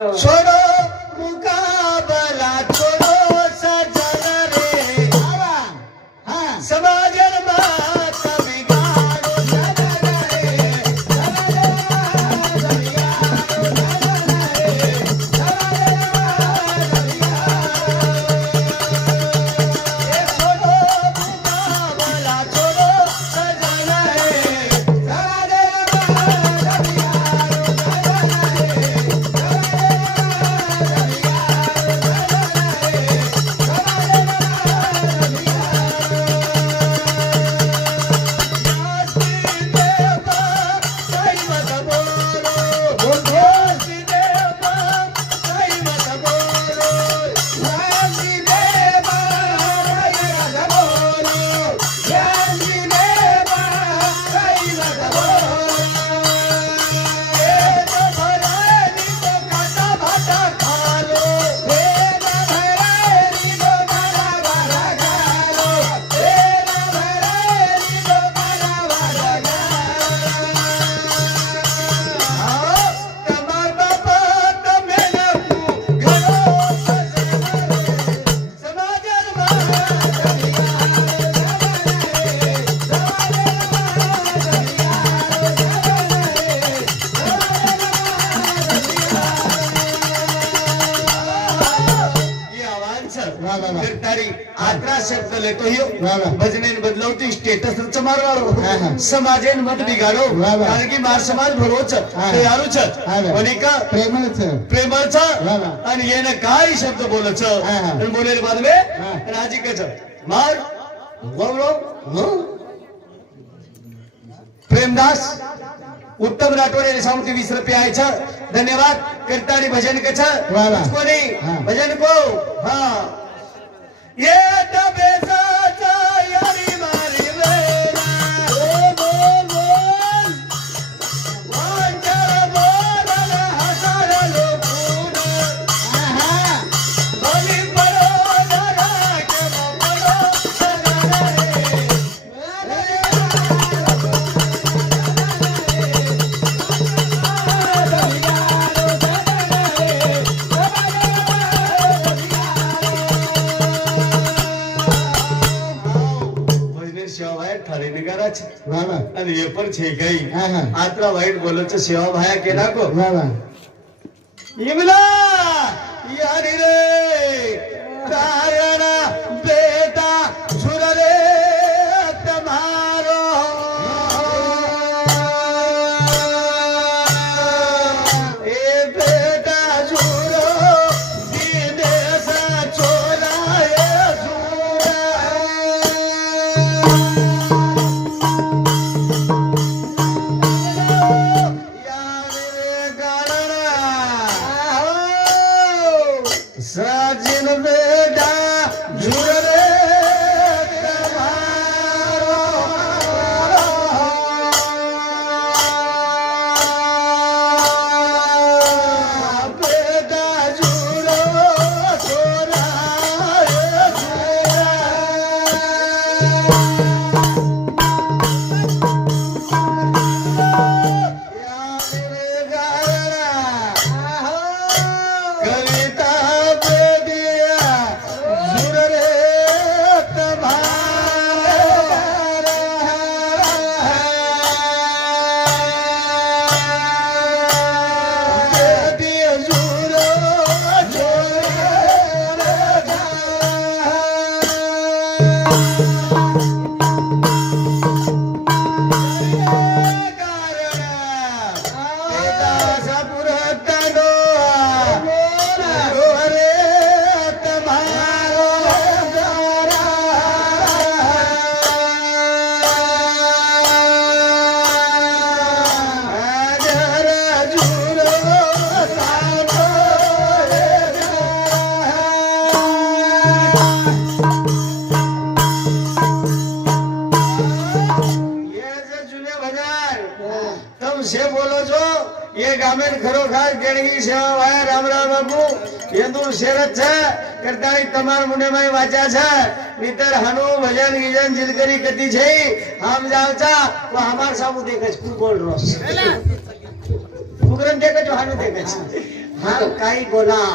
So आदरा शब्द लेतो हो भजनेन बदलवती स्टेटस उच्च मारवाडो समाजे मत बिगाडो. कारण की मार समाज भरोच तयारूच अनेका प्रेमच प्रेमच आणि येणं काय शब्द बोलच बोलेल बांधवे आणि आजिकच मार गौरव प्रेमदास उत्तम राठोड यांनी सांगते वीस रुपये आयचा. धन्यवाद. करता आणि भजन कच. कोणी? भजन को? हा. ये तबेसाचा నేను ఎప్పుడు చేయగాయి ఆహా. అట్లా వైట్ బోలొచ్చు శివ భాయకే నాకు బాబా ఇమిలా యారి రే తారణ ની સેવા રામ રામ બાપુ એનું શેરત છે કરતાની તમાર મુંડેમાં વાંચ્યા છે નીતર હનુ ભજન ગીજન જીલકરી કતી છે આમ જાવચા તો અમાર સામુ દેખે છે ફૂટબોલ રોસ ફૂગરન દેખે છે હાનું દેખે છે હા કાઈ બોલા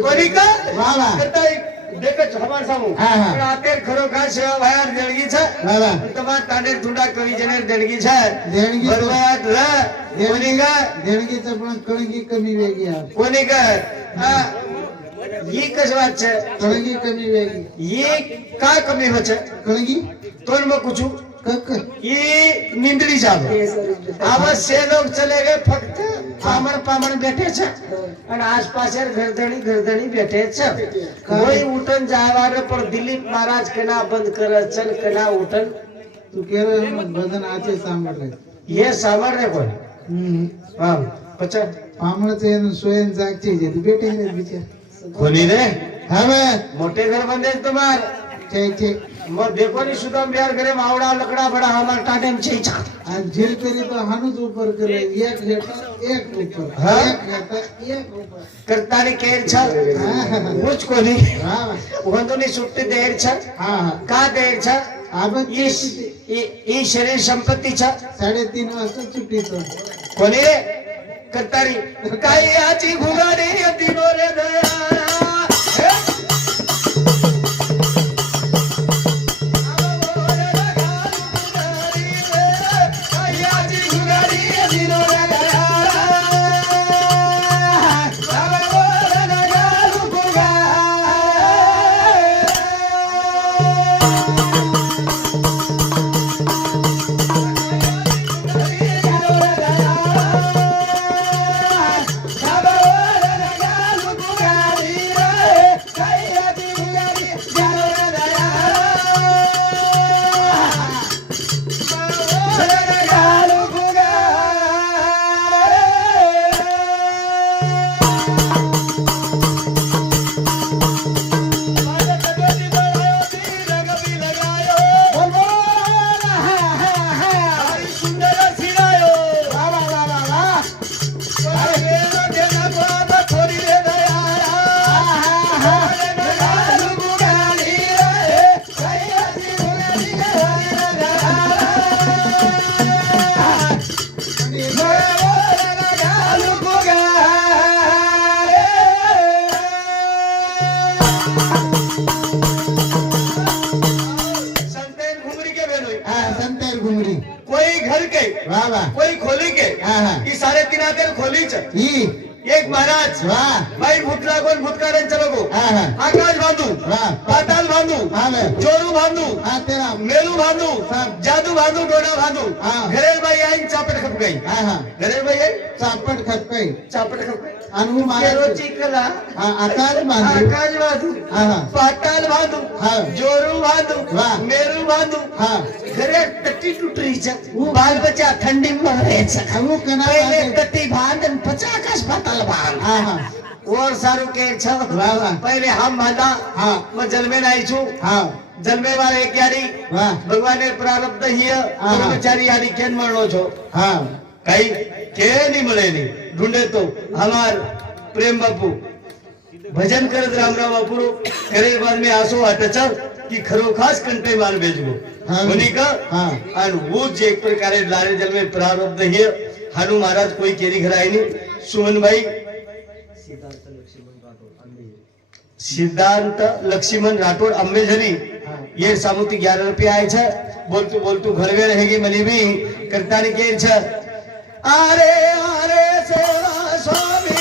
કોની કા વાલા કરતાની દેખ ખબર સામુ હા, હા. પણ અત્યારે ખરોખર સેવા ભાયાર દેણગી છે વા વા તમાર તાને ઢુંડા કવિ જને દેણગી છે દેણગી તો- બરબાદ રે કોની કા देणगीचं पण कणगी कमी वेगळी आहे કોની કા આ ઈ કશ વાત છે कणगी कमी वेगळी ये का कमी વચ્ચે कणगी તો मैं पूछूं कक निंद्री जाओ अब से लोग चले गए फक्त पामर पामर बैठे छ. और आस पास घरधड़ी घरधड़ी बैठे छ. कोई उठन जाए वाले पर दिलीप महाराज केना बंद कर चल के ना उठन. तू कह रहे हो भजन आचे सांवर रे ये सांवर रे को हां पचा पामर से इन सोएन जे बैठे ने बिचे खोली रे? हां मोटे घर बंदे तुम्हार ठीक ठीक. मग देखोनी सुद्धा बिहार करे मावडा लकडा बडा हा लाग टाट्यांचे आणि झील करी तर हानूच उपर करे एक घेता एक उपर. एक घेता एक उपर. करता ने केर छल मुझ कोनी हा. सुट्टी देर छल हा का देर छल आपण ई ई शरीर संपत्ती छल साडेतीन वाजता सुट्टीचं कोणी? करतारी काही याची गुगाडी दिनो रे दया. खोली के? हा हा। ई साडे तीन खोली ही एक महाराज भाई फुटका कोण फुटकारांच्या लोक आकाश बांधू पाताल बांधू जोरू बांधू मेरू बांधू जादू बांधू डोना बांधू घरेल बाई आई चापट खपकाई. घरेल by I चापट खपकाई. चापट खपकाई. आणि महाराजची कला. आकाश बांधू आकाश बांधू पाताल बांधू जोरू बांधू मेरू बांधू घरे टट्टी टुटरीच्या बालबच्या थंडी मारायचा. સારું કે છ પહેલે હમ માતા હા. મેં જન્મે નાઈ છું. હા. જન્મે વાળે ક્યારી ભગવાને પ્રારબ્ધ હિય. કર્મચારી આની કેન મળો છો? હા. કઈ કે નહીં મળે નહીં ઢૂંઢે તો હમાર પ્રેમ બાપુ. ભજન કરત રામ રામ અપુરુ કરે બાદ મેં આંસુ અટચર કે ખરો ખાસ કંટે માર ભેજવો બોલી કા? હા. અને હું જે એક પ્રકારે લારે જન્મે પ્રારબ્ધ હિય. હાનું મહારાજ કોઈ કેરી ઘરાય નહીં. સુમનભાઈ. સિદ્ધાર્થ सिद्धांत लक्ष्मण राठौड़ अंबेझरी ये सामुती ग्यारह रुपया आए छे। बोलतू बोलतू घर में रहेगी मनी भी करता नहीं के छ। अरे अरे सेवा स्वामी।